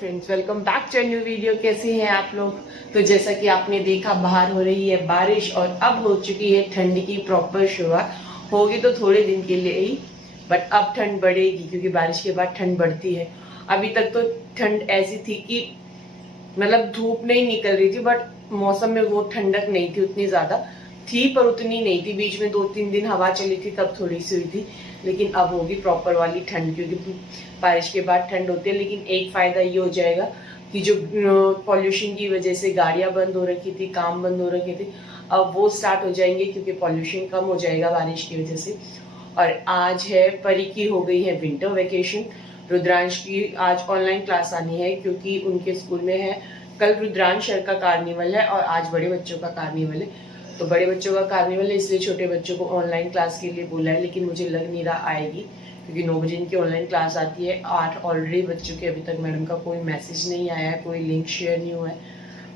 Friends, welcome back to new video. कैसे हैं आप लोग? तो जैसा कि आपने देखा, बाहर हो रही है बारिश और अब हो चुकी है ठंड की प्रॉपर शुरुआत। होगी तो थोड़े दिन के लिए ही, बट अब ठंड बढ़ेगी क्योंकि बारिश के बाद ठंड बढ़ती है। अभी तक तो ठंड ऐसी थी कि मतलब धूप नहीं निकल रही थी, बट मौसम में वो ठंडक नहीं थी, उतनी ज्यादा थी पर उतनी नहीं थी। बीच में 2-3 दिन हवा चली थी, तब थोड़ी सी हुई थी। लेकिन अब होगी प्रॉपर वाली ठंड क्योंकि बारिश के बाद ठंड होती है। लेकिन एक फायदा ये हो जाएगा कि जो पॉल्यूशन की वजह से गाड़ियां बंद हो रखी थी, काम बंद हो रखे थे, अब वो स्टार्ट हो जाएंगे क्योंकि पॉल्यूशन कम हो जाएगा बारिश की वजह से। और आज है परी की हो गई है विंटर वेकेशन। रुद्रांश की आज ऑनलाइन क्लास आनी है क्योंकि उनके स्कूल में है। कल रुद्रांश सर का कार्निवल है और आज बड़े बच्चों का कार्निवल है। तो बड़े बच्चों का कार्निवल है इसलिए छोटे बच्चों को ऑनलाइन क्लास के लिए बोला है, लेकिन मुझे लग नहीं रहा आएगी क्योंकि 9 बजे इनकी ऑनलाइन क्लास आती है। 8 ऑलरेडी बज चुके, अभी तक मैडम का कोई मैसेज नहीं आया है, कोई लिंक शेयर नहीं हुआ है,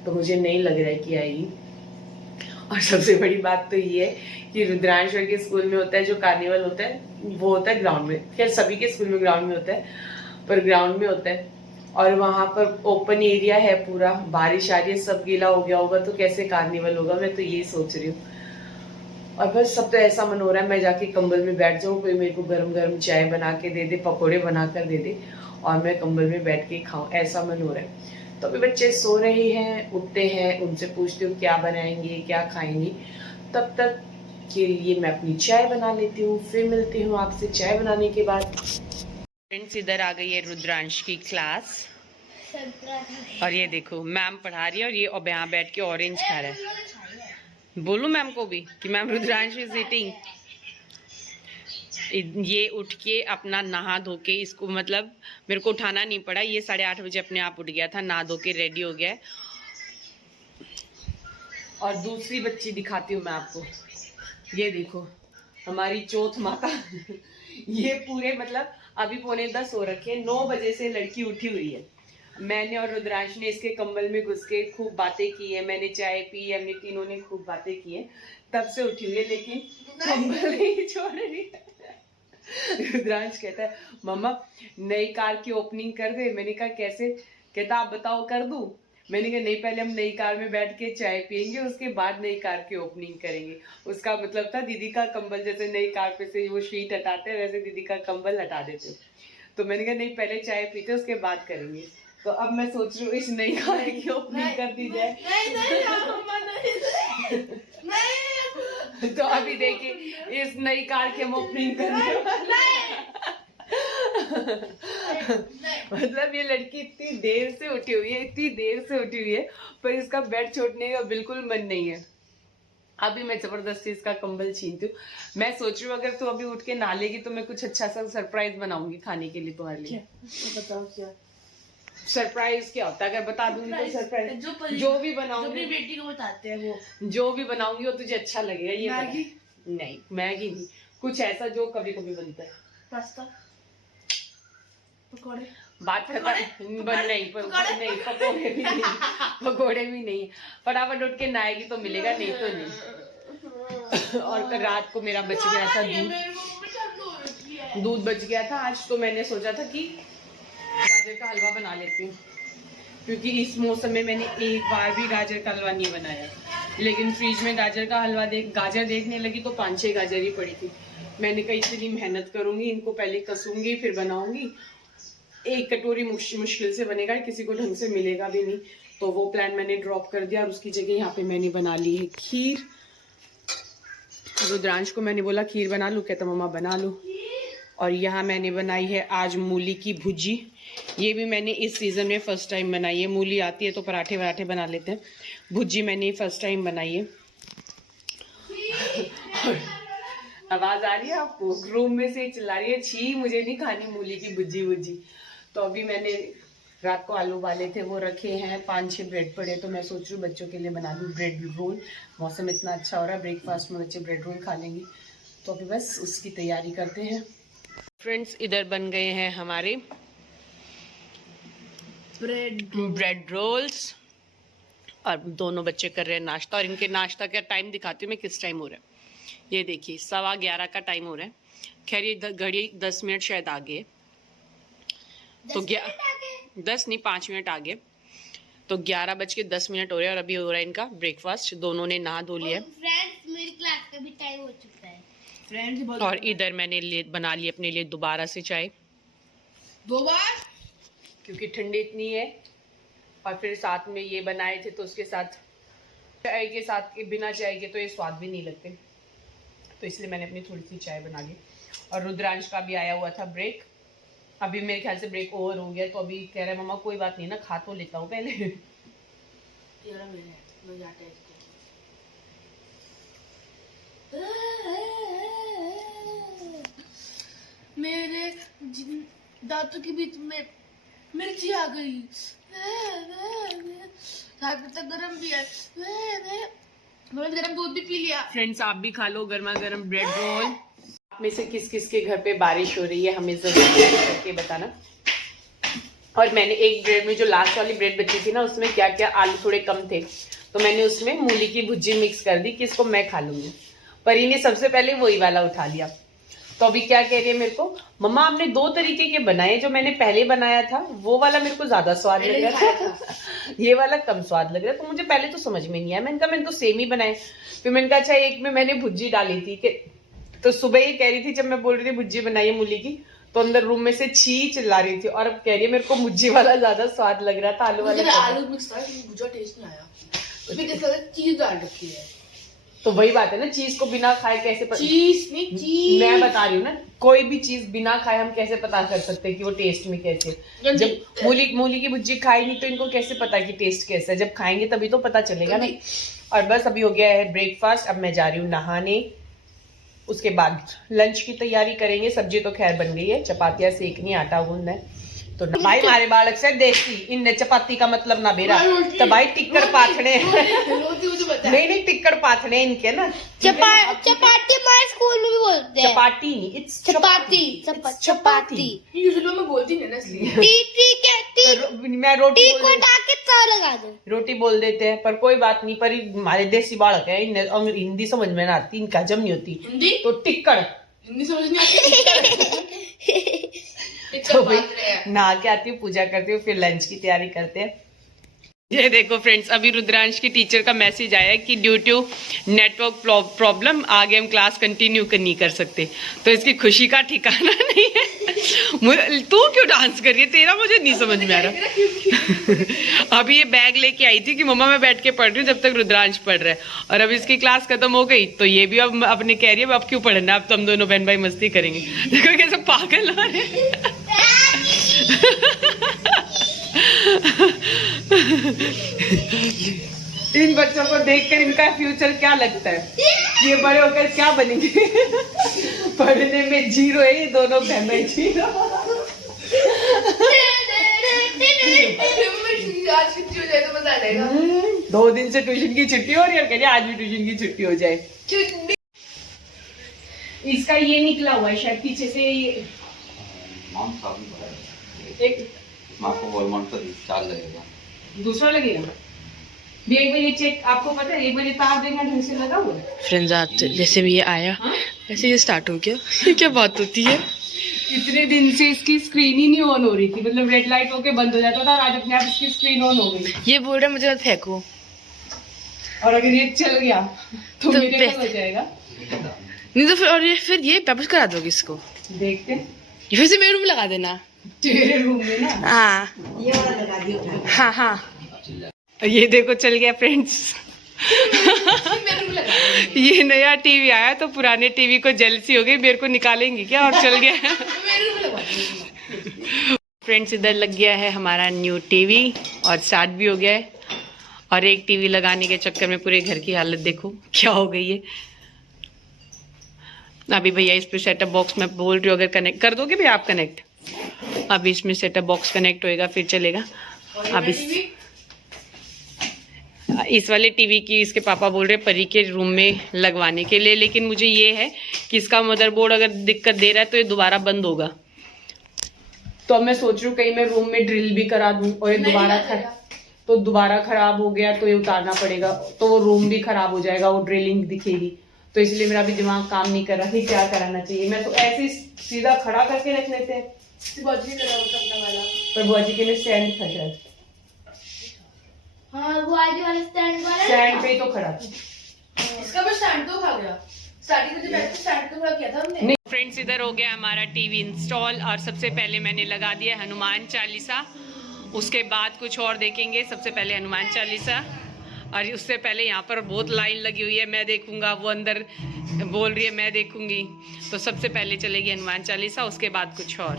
तो मुझे नहीं लग रहा है कि आएगी। और सबसे बड़ी बात तो ये है कि रुद्रांश सर के स्कूल में होता है जो कार्निवल होता है, वो होता है ग्राउंड में। खैर सभी के स्कूल में ग्राउंड में होता है, पर ग्राउंड में होता है और वहां पर ओपन एरिया है पूरा। बारिश आ रही है, सब गीला हो गया होगा, तो कैसे कार्निवल होगा, मैं तो ये सोच रही हूँ। और बस सब तो ऐसा मन हो रहा है मैं जाके कंबल में बैठ जाऊं, कोई मेरे को गरम गरम चाय बना के दे दे, पकौड़े बना कर दे दे और मैं कंबल में बैठ के खाऊं, ऐसा मन हो रहा है। तो अभी बच्चे सो रहे हैं, उठते हैं, उनसे पूछती हूँ क्या बनाएंगे, क्या खाएंगे। तब तक के लिए मैं अपनी चाय बना लेती हूँ, फिर मिलती हूँ आपसे चाय बनाने के बाद। फ्रेंड्स, इधर आ गई है रुद्रांश की क्लास और ये देखो मैम पढ़ा रही है और ये अब यहाँ बैठ के ऑरेंज खा रहा है। बोलूं मैम को भी कि मैम रुद्रांश इज ईटिंग। ये उठ के अपना नहा धो के, इसको मतलब मेरे को उठाना नहीं पड़ा, ये 8:30 बजे अपने आप उठ गया था, नहा धो के रेडी हो गया है। और दूसरी बच्ची दिखाती हूँ मैं आपको, ये देखो हमारी चौथ माता ये पूरे मतलब अभी 9:45 हो रखे, 9 बजे से लड़की उठी हुई है। मैंने और रुद्रांश ने इसके कंबल में घुस के खूब बातें की है, मैंने चाय पी, हमने तीनों ने खूब बातें की है, तब से उठी हुई है, लेकिन कंबल नहीं छोड़ रही है। रुद्रांश कहता है मम्मा नई कार की ओपनिंग कर दे। मैंने कहा कैसे? कहता आप बताओ कर दूं। मैंने कहा नहीं, पहले हम नई कार में बैठ के चाय पियेंगे, उसके बाद नई कार की ओपनिंग करेंगे। उसका मतलब था दीदी का कंबल जैसे नई कार पे से वो शीट हटाते हैं वैसे दीदी का कंबल हटा देते। तो मैंने कहा नहीं, पहले चाय पीते उसके बाद करेंगे। तो अब मैं सोच रही हूँ इस नई कार की ओपनिंग कर दी जाए। तो अभी देखिए इस नई कार की हम ओपनिंग कर मतलब ये लड़की इतनी देर से उठी हुई है, इतनी देर से उठी हुई है, पर इसका बेड छोड़ने का बिल्कुल मन नहीं है। अभी मैं जबरदस्ती इसका कंबल छीनती हूँ। मैं सोच रही हूँ अगर तू अभी उठ के नहा लेगी तो मैं कुछ अच्छा सा सरप्राइज बनाऊंगी खाने के लिए तुम्हारे लिए। बताओ क्या सरप्राइज क्या होता है? अगर बता दूंगी तो सरप्राइज जो भी बनाऊंगी, अपनी बेटी को बताते हैं, वो जो भी बनाऊंगी वो तुझे अच्छा लगेगा। ये मैगी नहीं, मैगी नहीं, कुछ ऐसा जो कभी कभी बनता है। पास्ता, पकोड़े, बात खत्म। बन नहीं, पकोड़े भी नहीं, पकोड़े भी नहीं। फटाफट उठ के नहाएगी तो मिलेगा, नहीं तो नहीं। और कल रात को मेरा बच गया था दूध बच गया था आज, तो मैंने सोचा था कि गाजर का हलवा बना लेती हूँ क्योंकि इस मौसम में मैंने एक बार भी गाजर का हलवा नहीं बनाया। लेकिन फ्रिज में गाजर का हलवा गाजर देखने लगी तो 5-6 गाजर ही पड़ी थी। मैंने कहा इतनी मेहनत करूंगी, इनको पहले कसूंगी फिर बनाऊंगी, एक कटोरी मुश्किल से बनेगा, किसी को ढंग से मिलेगा भी नहीं। तो वो प्लान मैंने ड्रॉप कर दिया और उसकी जगह यहाँ पे मैंने बना ली है खीर। रुद्रांश को मैंने बोला खीर बना लूं, कहता मम्मा बना लो। और यहाँ मैंने बनाई है आज मूली की भुजी। ये भी मैंने इस सीज़न में फर्स्ट टाइम बनाई है। मूली आती है तो पराठे वराठे बना लेते हैं, भुजी मैंने फर्स्ट टाइम बनाई है। आवाज़ आ रही है आपको? रूम में से चिल्ला रही है छी मुझे नहीं खानी मूली की भुजी। तो अभी मैंने रात को आलू उबाले थे वो रखे हैं, 5-6 ब्रेड पड़े, तो मैं सोच रही हूँ बच्चों के लिए बना लूँ ब्रेड रोल। मौसम इतना अच्छा हो रहा है, ब्रेकफास्ट में बच्चे ब्रेड रोल खा लेंगे, तो अभी बस उसकी तैयारी करते हैं। फ्रेंड्स, इधर बन गए हैं हमारे ब्रेड रोल्स और दोनों बच्चे कर रहे हैं नाश्ता। और इनके नाश्ता का टाइम दिखाती हूँ मैं किस टाइम हो रहा है। ये देखिए 11:15 का टाइम हो रहा है। खैर ये घड़ी 10 मिनट शायद आगे, तो 10 नहीं 5 मिनट आगे। तो 11:10 हो रहे हैं और अभी हो रहा है इनका ब्रेकफास्ट। दोनों ने नहा धो लिया। फ्रेंड्स मेरी क्लास का भी टाइम हो चुका है फ्रेंड्स। और इधर मैंने बना ली अपने लिए दोबारा से चाय, 2 बार, क्योंकि ठंडी इतनी है। और फिर साथ में ये बनाए थे तो उसके साथ चाय के साथ बिना चाय के तो ये स्वाद भी नहीं लगते, तो इसलिए मैंने अपनी थोड़ी सी चाय बना ली। और रुद्रांश का भी आया हुआ था ब्रेक, अभी मेरे ख्याल से ब्रेक ओवर हो गया, तो अभी कह रहा है मम्मा कोई बात नहीं ना, खा तो लेता हूँ पहले। मेरे दांतों के बीच में मिर्ची आ गई। तक गरम भी है, गरम दूध भी पी लिया। फ्रेंड्स आप भी खा लो गर्मा गर्म ब्रेड रोल। आप में से किस किस के घर पे बारिश हो रही है हमें जरूर करके बताना। और मैंने एक ब्रेड में जो लास्ट वाली ब्रेड बची थी ना, उसमें क्या क्या आलू थोड़े कम थे, तो मैंने उसमें मूली की भुजी मिक्स कर दी कि इसको मैं खा लूंगी। परी ने सबसे पहले वही वाला उठा लिया। तो अभी क्या कह रही है मेरे को, मम्मा आपने 2 तरीके के बनाए, जो मैंने पहले बनाया था वो वाला मेरे को ज्यादा स्वाद लग रहा था, ये वाला कम स्वाद लग रहा है। तो मुझे पहले तो समझ में नहीं आया, मैंने कहा मैंने तो सेम ही बनाए। फिर मैंने कहा अच्छा एक में मैंने भुजी डाली थी कि, तो सुबह ही कह रही थी जब मैं बोल रही थी भुजी बनाई है मूली की, तो अंदर रूम में से छी चिल्ला रही थी। और अब कह रही है मेरे को भुजी वाला ज्यादा स्वाद लग रहा था, आलू वाला आलू मिक्स था, भुजा टेस्ट नहीं आया। उसमें कैसे चीज डाल रखी है, तो वही बात है ना, चीज को बिना खाए कैसे चीज नहीं चीज, मैं बता रही हूँ ना, कोई भी चीज बिना खाए हम कैसे पता कर सकते हैं कि वो टेस्ट में कैसे। जब मूली की भुजी खाई नहीं तो इनको कैसे पता कि टेस्ट कैसा है, जब खाएंगे तभी तो पता चलेगा ना। और बस अभी हो गया है ब्रेकफास्ट, अब मैं जा रही हूँ नहाने, उसके बाद लंच की तैयारी करेंगे। सब्जी तो खैर बन गई है, चपातियां सेकनी, आटा गूंदना है। तो भाई हमारे बालक से देसी इन चपाती का मतलब ना बेरा, तो भाई टिक्कर पाथने नहीं टिक्कर पाथने इनके ना। चपाती हमारे स्कूल में भी बोलते हैं, चपाती नहीं, इट्स चपाती में बोलती है ना, इसलिए मैं रोटी लगा दो, रोटी बोल देते हैं, पर कोई बात नहीं। पर हमारे देसी बालक है, इन्हें हिंदी समझ में ना आती, इनका हजम नहीं होती, तो टिक्कर हिंदी समझ नहीं आती। तो नहा के आती हूँ, पूजा करती हूँ, फिर लंच की तैयारी करते हैं। ये देखो फ्रेंड्स, अभी रुद्रांश की टीचर का मैसेज आया है कि ड्यू टू नेटवर्क प्रॉब्लम आगे हम क्लास कंटिन्यू नहीं कर सकते। तो इसकी खुशी का ठिकाना नहीं है। तू क्यों डांस कर रही है, तेरा मुझे नहीं समझ में आ रहा। अभी ये बैग लेके आई थी कि मम्मा मैं बैठ के पढ़ रही हूँ जब तक रुद्रांश पढ़ रहा है, और अब इसकी क्लास खत्म हो गई तो ये भी अब अपने कह रही है अब क्यों पढ़ना, अब तो हम दोनों बहन भाई मस्ती करेंगे। देखो कैसे पागल हो रहे हैं। इन बच्चों को देखकर इनका फ्यूचर क्या लगता है, ये बड़े होकर क्या बनेंगे। पढ़ने में 0 है ये दोनों बहन भाई, 0। आज छुट्टी हो जाए तो मजा आ जाएगा। 2 दिन से ट्यूशन की छुट्टी हो रही है और कह रही है आज भी ट्यूशन की छुट्टी हो जाए। इसका ये निकला हुआ है शायद पीछे से, ये एक दूसरा लगेगा भी। एक बार ये चेक, आपको पता है एक बार ये तार देखना ढंग से लगा हुआ है। फ्रेंड्स आज जैसे भी ये आया ऐसे ये स्टार्ट हो गया। ये क्या बात होती है, इतने दिन से इसकी स्क्रीन ही नहीं ऑन हो रही थी, मतलब रेड लाइट होके बंद हो जाता था, और आज अपने आप इसकी स्क्रीन ऑन हो गई। ये बोल रहा है मुझे मत फेंको, और अगर ये चल गया तो मेरे हो जाएगा। नहीं तो फिर ये वापस करा दोगे इसको, देखते हैं। ये फिर से मेरे रूम में लगा देना, तेरे रूम में ना। हाँ ये वाला लगा दियो। हाँ हाँ ये देखो चल गया फ्रेंड्स। ये नया टीवी आया तो पुराने टीवी को जेलसी हो गई, मेरे को निकालेंगे क्या, और चल गया। फ्रेंड्स इधर लग गया है हमारा न्यू टीवी और स्टार्ट भी हो गया है। और एक टीवी लगाने के चक्कर में पूरे घर की हालत देखो क्या हो गई है। अभी भैया इस पे सेटअप बॉक्स में बोल रही हूँ, अगर कनेक्ट कर दोगे भैया आप कनेक्ट, अभी इसमें सेटअप बॉक्स कनेक्ट होएगा फिर चलेगा। अब इस वाले टीवी की इसके पापा बोल रहे परी के रूम में लगवाने के लिए, लेकिन मुझे ये है कि इसका मदरबोर्ड अगर दिक्कत दे रहा है तो ये दोबारा बंद होगा। तो अब मैं सोच रही हूँ कहीं मैं रूम में ड्रिल भी करा दूं, और ये दोबारा खराब हो गया तो ये उतारना पड़ेगा, तो वो रूम भी खराब हो जाएगा, वो ड्रिलिंग दिखेगी। तो इसलिए मेरा भी दिमाग काम नहीं कर रहा कि क्या कराना चाहिए। मैं तो ऐसे सीधा खड़ा करके रख लेते हैं, बुआजी ने करा होता अपना वाला। पर बुआजी के लिए स्टैंड फट रहा है, हाँ बुआजी वाला स्टैंड वाला स्टैंड पे ही तो खड़ा था। इसका बस स्टैंड तो खा गया, स्टार्टिंग में जो बैठ के स्टैंड तो खड़ा किया था हमने। नहीं फ्रेंड्स, इधर हो गया हमारा टीवी इंस्टॉल और सबसे पहले मैंने लगा दिया हनुमान चालीसा। उसके बाद कुछ और देखेंगे, सबसे पहले हनुमान चालीसा। और उससे पहले यहाँ पर बहुत लाइन लगी हुई है, मैं देखूंगा, वो अंदर बोल रही है मैं देखूंगी। तो सबसे पहले चलेगी हनुमान चालीसा, उसके बाद कुछ और।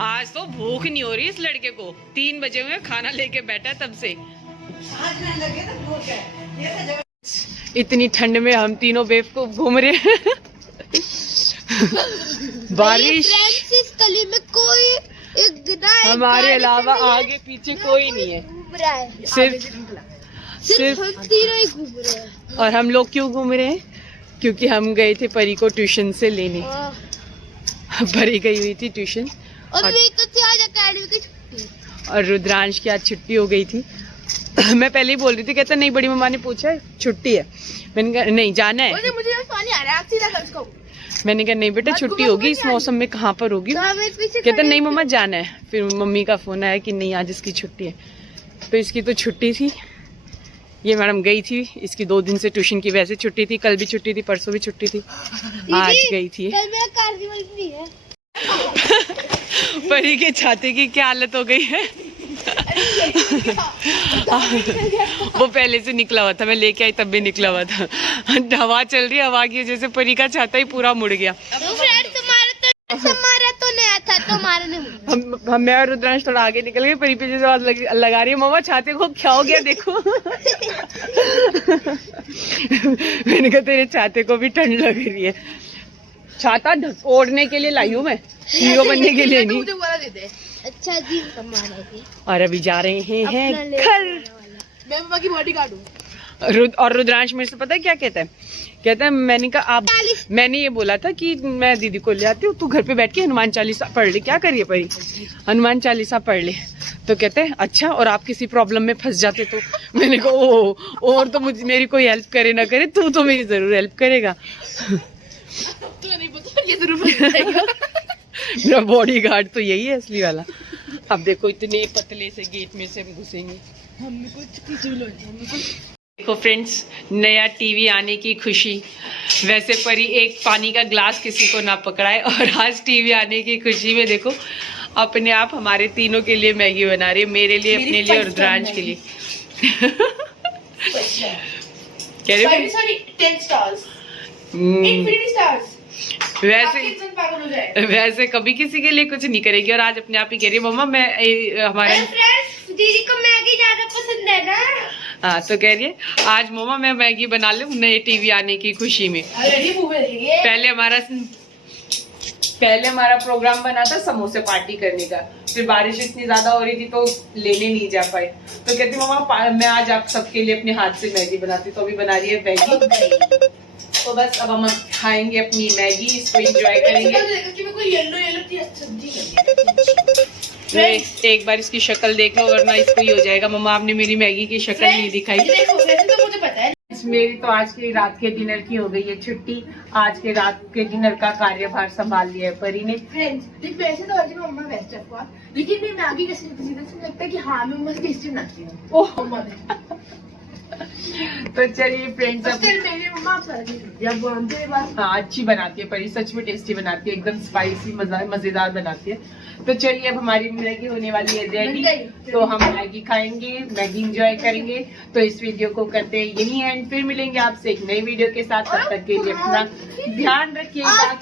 आज तो भूख नहीं हो रही इस लड़के को, 3 बजे हुए खाना लेके बैठा तब से। इतनी ठंड में हम तीनों बेवकूफ घूम रहे हैं। बारिश, इस गली में कोई एक हमारे अलावा आगे पीछे कोई नहीं है, सिर्फ हम तीनों ही घूम रहे हैं। और हम लोग क्यों घूम रहे हैं? क्योंकि हम गए थे परी को ट्यूशन से लेने। परी गई हुई थी ट्यूशन और मेरी तो थी आज अकेडमी की छुट्टी, और रुद्रांश की आज छुट्टी हो गई थी। मैं पहले ही बोल रही थी, कहता नहीं बड़ी मम्मा ने पूछा है छुट्टी है, मैंने कहा नहीं जाना है। मुझे पानी आ रहा है, आप सीधा कर उसको। मैंने कहा नहीं बेटा छुट्टी होगी, इस मौसम में कहाँ पर होगी। कहता नहीं मम्मा जाना है। फिर मम्मी का फोन आया कि नहीं आज इसकी छुट्टी है। तो इसकी तो छुट्टी थी, ये मैडम गई थी, इसकी 2 दिन से ट्यूशन की वैसे छुट्टी थी, कल भी छुट्टी थी, परसों भी छुट्टी थी, आज गई थी। कल मेरा कार्निवल भी है। परी के छाते की क्या हालत हो गई है। वो पहले से निकला हुआ था, मैं लेके आई तब भी निकला हुआ था। हवा चल रही है, हवा की वजह से परी का छाता ही पूरा मुड़ गया। हमारा तो नया था, तो हमारा नहीं। हम मैं और रुद्रांश थोड़ा आगे निकल गए, परी पे जैसे आवाज लगा रही है मम्मा छाते को क्या हो गया देखो। मैंने कहा तेरे छाते को भी ठंड लग रही है। छाता ओढ़ने के लिए लाई हूँ मैं, हीरो बनने के लिए नहीं। अच्छा जी, और अभी जा रहे हैं घर। मैं मम्मा की बॉडी गार्ड हूँ। और रुद्रांश मेरे से पता है क्या कहता है? कहता है मैंने कहा आप, मैंने ये बोला था कि मैं दीदी को ले आती हूँ, तू घर पे बैठ के हनुमान चालीसा पढ़ ले। क्या करिए परी? हनुमान चालीसा पढ़ ले। तो कहते हैं अच्छा, और आप किसी प्रॉब्लम में फंस जाते तो? मैंने कहा ओ, और तो मुझे मेरी कोई हेल्प करे ना करे, तू तो मेरी जरूर हेल्प करेगा। तो नहीं पता, ये जरूर मेरा बॉडी गार्ड तो यही है असली वाला। अब देखो इतने पतले से गेट में से हम घुसेंगे। देखो फ्रेंड्स, नया टीवी आने की खुशी। वैसे परी एक पानी का ग्लास किसी को ना पकड़ाए, और आज टीवी आने की खुशी में देखो अपने आप हमारे तीनों के लिए मैगी बना रही है, मेरे लिए, अपने लिए और रुद्रांश के लिए। कह रहे हो? 10 stars, infinity stars। वैसे कभी किसी के लिए कुछ नहीं करेगी, और आज अपने आप ही कह रही है मम्मा मैं हमारे दीदी को मैगी ज्यादा पसंद है ना। हाँ, तो कह रही है आज मम्मा मैं मैगी बना लूं नए टीवी आने की खुशी में। पहले हमारा प्रोग्राम बना था समोसे पार्टी करने का, फिर बारिश इतनी ज्यादा हो रही थी तो लेने नहीं जा पाए। तो कहती मम्मा मैं आज आप सबके लिए अपने हाथ से मैगी बनाती, तो अभी बना रही है मैगी। तो बस अब हम खाएंगे अपनी मैगी, इसको एंजॉय करेंगे। एक बार इसकी शक्ल देख लो, वरना इसको ही हो जाएगा मम्मा आपने मेरी मैगी की शक्ल नहीं दिखाई। देखो वैसे तो मुझे पता है। मेरी तो आज की रात के डिनर की हो गई है छुट्टी। आज के रात के डिनर का कार्यभार संभाल लिया है परी ने। फ्रेंड्स, देख वैसे तो आज मम्मा बेस्ट है, लेकिन मैं मैगी कैसे लगता है कि हाँ मैं मस्त टेस्टी बनाती हूँ। तो चलिए फ्रेंड्स, मेरी मम्मा हाँ अच्छी बनाती है परी, सच में टेस्टी बनाती है, एकदम स्पाइसी मजेदार बनाती है। तो चलिए अब हमारी मैगी होने वाली है रेडी, तो हम मैगी खाएंगे, मैगी एंजॉय करेंगे। तो इस वीडियो को करते हैं यही एंड, फिर मिलेंगे आपसे एक नई वीडियो के साथ। तब तक के लिए अपना ध्यान रखिएगा।